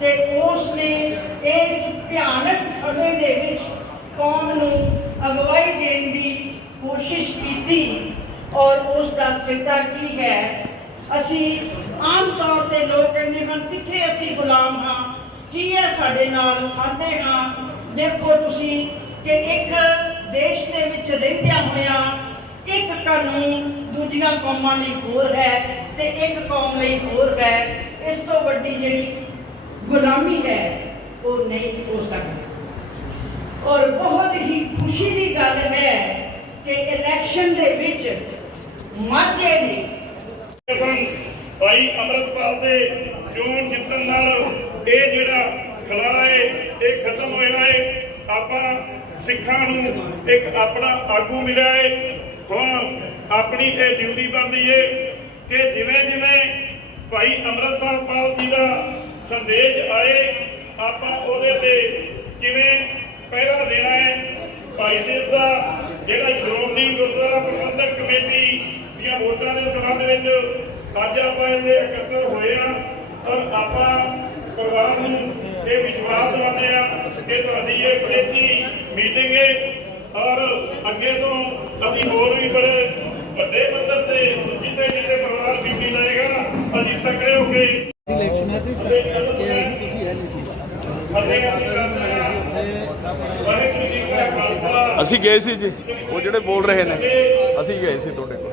ਤੇ ਉਸ ਨੇ ਇਸ ਭਿਆਨਕ ਸਮੇਂ ਦੇ ਵਿੱਚ ਕੌਮ ਨੂੰ ਅਗਵਾਈ ਦੇਣ ਦੀ ਕੋਸ਼ਿਸ਼ ਕੀਤੀ ਔਰ ਉਸ ਦਾ ਸਿੱਟਾ ਕੀ ਹੈ? ਅਸੀਂ ਆਮ ਤੌਰ ਤੇ ਲੋਕ ਕਹਿੰਦੇ ਹਨ, ਕਿੱਥੇ ਅਸੀਂ ਗੁਲਾਮ ਹਾਂ? ਕੀ ਹੈ ਸਾਡੇ ਨਾਲ? ਖਾਂਦੇ ਹਾਂ? ਦੇਖੋ ਤੁਸੀਂ ਕਿ ਇੱਕ ਦੇਸ਼ ਦੇ ਵਿੱਚ ਰਹਿੰਦਿਆਂ ਹੋਇਆਂ ਇੱਕ ਕਾਨੂੰਨ ਦੂਜੀਆਂ ਕੌਮਾਂ ਲਈ ਹੋਰ ਹੈ ਤੇ ਇੱਕ ਕੌਮ ਲਈ ਹੋਰ ਹੈ। ਇਸ ਤੋਂ ਵੱਡੀ ਜਿਹੜੀ ਗੁਲਾਮੀ ਹੈ, ਉਹ ਨਹੀਂ ਹੋ ਸਕਦੀ। ਔਰ ਬਹੁਤ ਹੀ ਖੁਸ਼ੀ ਦੀ ਗੱਲ ਹੈ ਕਿ ਦੇ ਵਿੱਚ ਮਾਝੇ ਨੇ ਭਾਈ ਅਮਰਤਪਾਲ ਦੇ ਚੋਣ ਜਿੱਤਣ ਨਾਲ ਇਹ ਜਿਹੜਾ ਖਲਾਰਾ ਹੈ ਇਹ ਖਤਮ ਹੋਇਆ ਹੈ ਆਪਾਂ ਸਿੱਖਾਂ ਨੂੰ ਇੱਕ ਆਪਣਾ ਆਗੂ ਮਿਲਿਆ ਹੈ ਹੁਣ ਆਪਣੀ ਇਹ ਡਿਊਟੀ ਬਣਦੀ ਹੈ ਕਿ ਜਿਵੇਂ ਜਿਵੇਂ ਭਾਈ ਅਮਰਤਪਾਲ ਜੀ ਦਾ ਸੰਦੇਸ਼ ਆਏ ਆਪਾਂ ਉਹਦੇ ਤੇ ਕਿਵੇਂ ਪਹਿਰਾ ਦੇਣਾ ਹੈ ਭਾਈ ਸਾਹਿਬ ਦਾ ਜਿਹੜਾ ਸ਼੍ਰੋਮਣੀ ਗੁਰਦੁਆਰਾ ਪ੍ਰਬੰਧਕ ਕਮੇਟੀ ਦੀਆਂ ਸੰਬੰਧ ਵਿੱਚ ਅੱਜ ਆਪਾਂ ਇਹਦੇ ਇਕੱਤਰ ਹੋਏ ਆ ਔਰ ਆਪਾਂ ਪਰਿਵਾਰ ਨੂੰ ਇਹ ਵਿਸ਼ਵਾਸ ਦਿਵਾਉਂਦੇ ਆ ਕਿ ਤੁਹਾਡੀ ਇਹ ਬੜੇਤੀ ਮੀਟਿੰਗ ਹੈ ਔਰ ਅੱਗੇ ਤੋਂ ਅਸੀਂ ਹੋਰ ਵੀ ਬੜੇ ਵੱਡੇ ਪੱਧਰ ਤੇ ਜਿੱਥੇ ਜਿੱਥੇ ਪਰਿਵਾਰ ਡਿਊਟੀ ਲਏਗਾ। ਅਸੀਂ ਤਕੜੇ ਹੋ ਕੇ ਇਲੈਕਸ਼ਨਾਂ 'ਚ ਕਰਕੇ ਆਏ ਸੀ ਤੁਸੀਂ ਹੈ ਨਹੀਂ ਜੀ। ਕਾ ਅਸੀਂ ਗਏ ਸੀ ਜੀ ਉਹ ਜਿਹੜੇ ਬੋਲ ਰਹੇ ਨੇ ਅਸੀਂ ਗਏ ਸੀ ਤੁਹਾਡੇ ਕੋਲ।